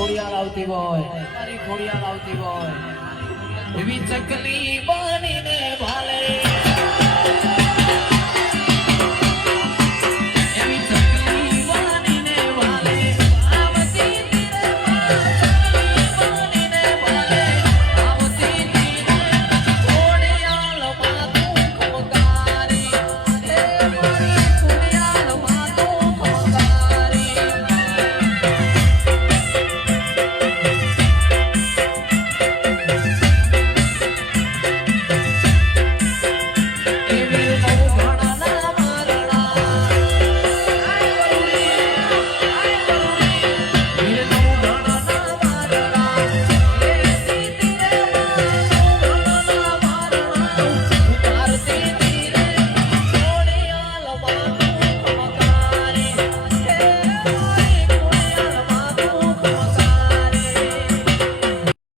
ખોડિયાર આવતી હોય, તારી ખોડિયાર આવતી હોય, એવી ચકલી બનીને ભાલે.